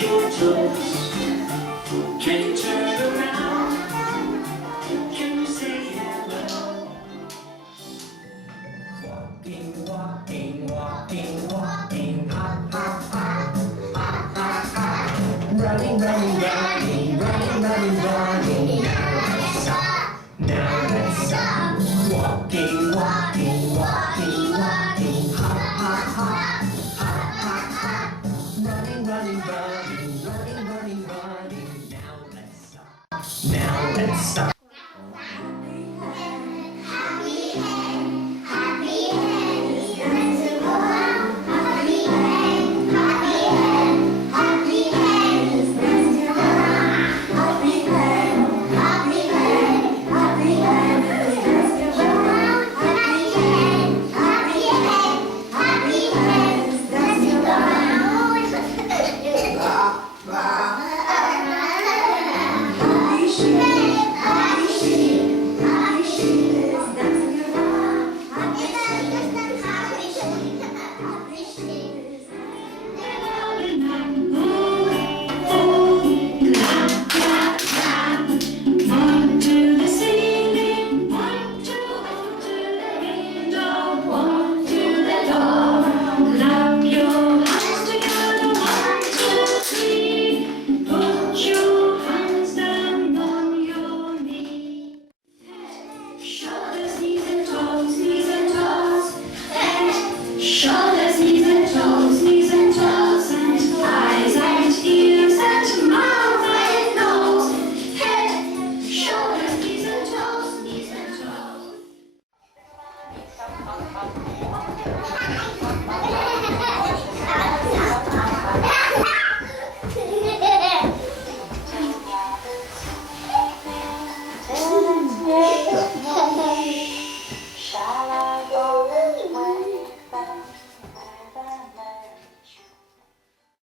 your toes? Can you turn around? Can you say hello? Walking, walking, walking, walking, hop, hop, hop, hop, hop, hop. Running, running, running, running, running, running. Now let's stop. Now let's stop. Walking, walking, walking, walking, hop, hop, hop, hop, hop, hop. Running, running, running, running, running, running. Now let's stop. Now let's stop.